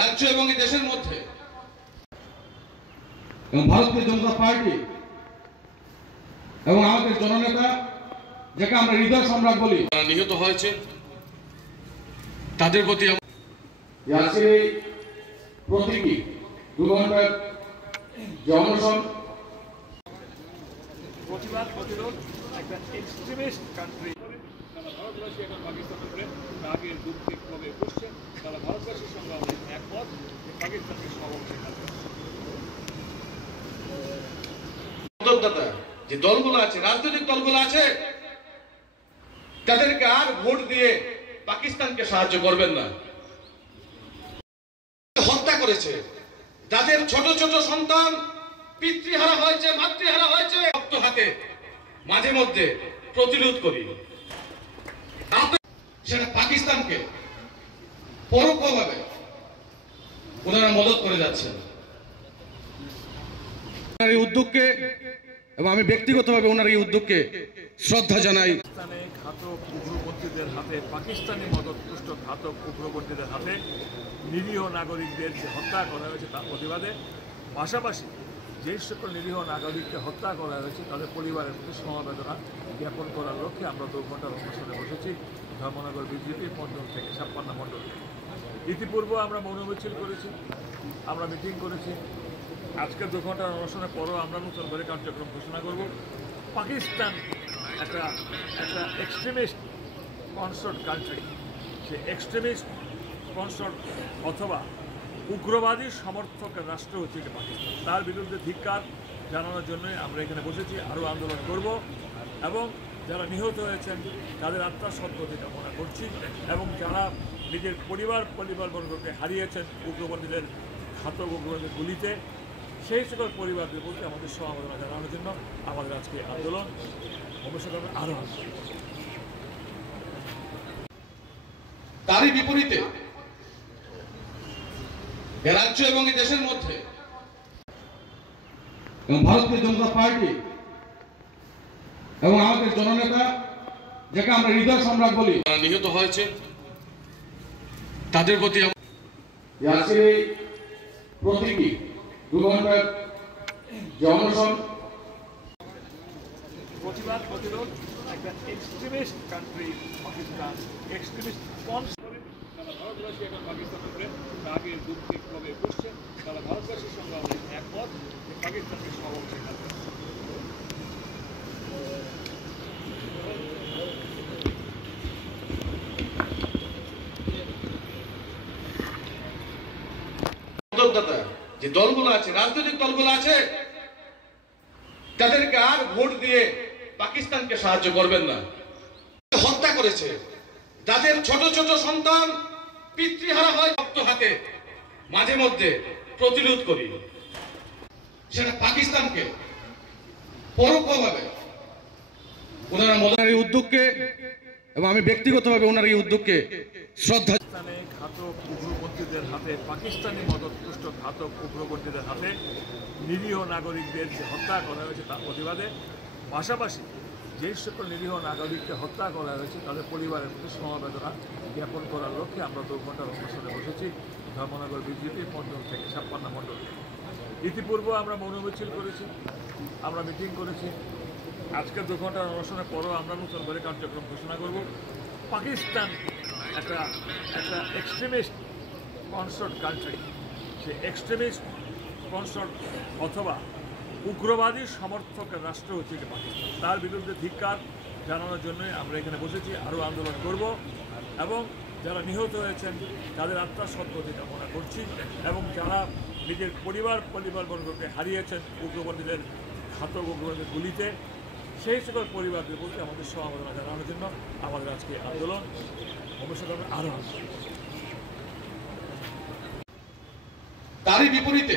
রাজ্য এবং এই দেশের মধ্যে ভারতীয় জনতা পার্টি এবং আমাদের জননেতা, যাকে আমরা হৃদয় সম্রাট বলি, নিহত হয়েছে, তাদের প্রতি আজকের এই প্রতীকী 2 ঘন্টার যে অনশন প্রতিবাদ প্রতিরোধ একটা এক্সট্রিমিস্ট কান্ট্রি, তারা ভারতবাসী এখন পাকিস্তানের উপরে রাগের দুর্ভিক্ষভাবে বসছেন। তারা ভারতবাসীর সঙ্গে আমাদের একমত পাকিস্তানকে সবল শেখাতে। যে দলগুলো আছে, রাজনৈতিক দলগুলো আছে, তাদেরকে আর ভোট দিয়ে পাকিস্তানকে সাহায্য করবেন না। হত্যা করেছে, যাদের ছোট ছোট সন্তান পিতৃহারা হয়েছে, মাতৃহারা হয়েছে, রক্ত হাতে মাঝে মধ্যে প্রতিরোধ করি, সেটা পাকিস্তানকে পরোক্ষভাবে ওনারা মদত করে যাচ্ছেন। এই উদ্যোগকে এবং আমি ব্যক্তিগতভাবে ওনার এই উদ্যোগকে শ্রদ্ধা জানাই। পাকিস্তানে ঘাতক উগ্রপন্থীদের হাতে, পাকিস্তানি মদতপুষ্ট ঘাতক উগ্রপন্থীদের হাতে নিরীহ নাগরিকদের যে হত্যা করা হয়েছে তার প্রতিবাদে, পাশাপাশি যে সকল নিরীহ নাগরিককে হত্যা করা হয়েছে তাদের পরিবারের প্রতি সমবেদনা জ্ঞাপন করার লক্ষ্যে আমরা 2 ঘন্টার অনুষ্ঠানে বসেছি ধর্মনগর বিজেপি মণ্ডল থেকে, 56 মণ্ডল থেকে। ইতিপূর্বে আমরা মৌন মিছিল করেছি, আমরা মিটিং করেছি। আজকের 2 ঘন্টার অনুষ্ঠানের পরও আমরা নতুন করে কার্যক্রম ঘোষণা করব। পাকিস্তান একটা এক্সট্রিমিস্ট কনসার্ট কান্ট্রি, সে এক্সট্রিমিস্ট কনসার্ট অথবা উগ্রবাদী সমর্থকের রাষ্ট্র হচ্ছে যে পাকিস্তান। তার বিরুদ্ধে ধিক্কার জানানোর জন্যই আমরা এখানে বসেছি, আরও আন্দোলন করব এবং যারা নিহত হয়েছেন তাদের আত্মার সদ্গতি কামনা করছি এবং যারা নিজের পরিবারবর্গকে হারিয়েছেন উগ্রপন্থীদের ঘাতক উগ্রবাদের গুলিতে, সেই সকল পরিবারদের প্রতি আমাদের সমবেদনা জানানোর জন্য আমাদের আজকে আন্দোলন। ভবিষ্যতে আরও আন্দোলন। তারই বিপরীতে রাজ্য এবং এই দেশের মধ্যে ভারতীয় জনতা পার্টি এবং আমাদের জননেতা, যাকে আমরা হৃদয় সম্রাট বলি, নিহত হয়েছে, তাদের প্রতি আজকের এই প্রতীকী 2 ঘন্টার যে অনশন প্রতিবাদ প্রতিরোধ একটা extremist country Pakistan, extremist sponsor করে। তারা ভারতবাসী এখন পাকিস্তানের উপরে রাগের দুর্ভিক্ষভাবে বসছেন। তারা ভারতবাসীর সঙ্গে আমাদের একমত পাকিস্তানকে সবল শেখাতে। যে দলগুলো আছে, রাজনৈতিক দলগুলো আছে, তাদেরকে আর ভোট দিয়ে পাকিস্তানকে সাহায্য করবেন না। হত্যা করেছে, যাদের ছোট ছোট সন্তান পিতৃহারা হয়, রক্ত হাতে মাঝে মধ্যে প্রতিরোধ করি, সেটা পাকিস্তানকে পরোক্ষভাবে ওনারা মদতের এই উদ্যোগকে এবং আমি ব্যক্তিগতভাবে ওনার এই উদ্যোগকে শ্রদ্ধা। পাকিস্তানে ঘাতক উগ্রপন্থীদের হাতে, পাকিস্তানি মদতপুষ্ট ঘাতক উগ্রপন্থীদের হাতে নিরীহ নাগরিকদের যে হত্যা করা হয়েছে তার প্রতিবাদে, পাশাপাশি যে সকল নিরীহ নাগরিককে হত্যা করা হয়েছে তাদের পরিবারের প্রতি সমবেদনা জ্ঞাপন করার লক্ষ্যে আমরা 2 ঘন্টার অনুষ্ঠানে বসেছি ধর্মনগর বিজেপি মণ্ডল থেকে, 56 মণ্ডল থেকে। ইতিপূর্বে আমরা মৌন মিছিল করেছি, আমরা মিটিং করেছি। আজকের 2 ঘন্টার অনুষ্ঠানের পরও আমরা নতুন করে কার্যক্রম ঘোষণা করব। পাকিস্তান একটা এক্সট্রিমিস্ট কনসার্ট কান্ট্রি, সে এক্সট্রিমিস্ট কনসার্ট অথবা উগ্রবাদী সমর্থকের রাষ্ট্র হচ্ছে যে পাকিস্তান। তার বিরুদ্ধে ধিক্কার জানানোর জন্যই আমরা এখানে বসেছি, আরও আন্দোলন করব এবং যারা নিহত হয়েছেন তাদের আত্মার সদ্গতি কামনা করছি এবং যারা নিজের পরিবারবর্গকে হারিয়েছেন উগ্রপন্থীদের ঘাতক উগ্রবাদের গুলিতে, সেই সকল পরিবারদের প্রতি আমাদের সমবেদনা জানানোর জন্য আমাদের আজকে আন্দোলন। ভবিষ্যতে আরও আন্দোলন। তারই বিপরীতে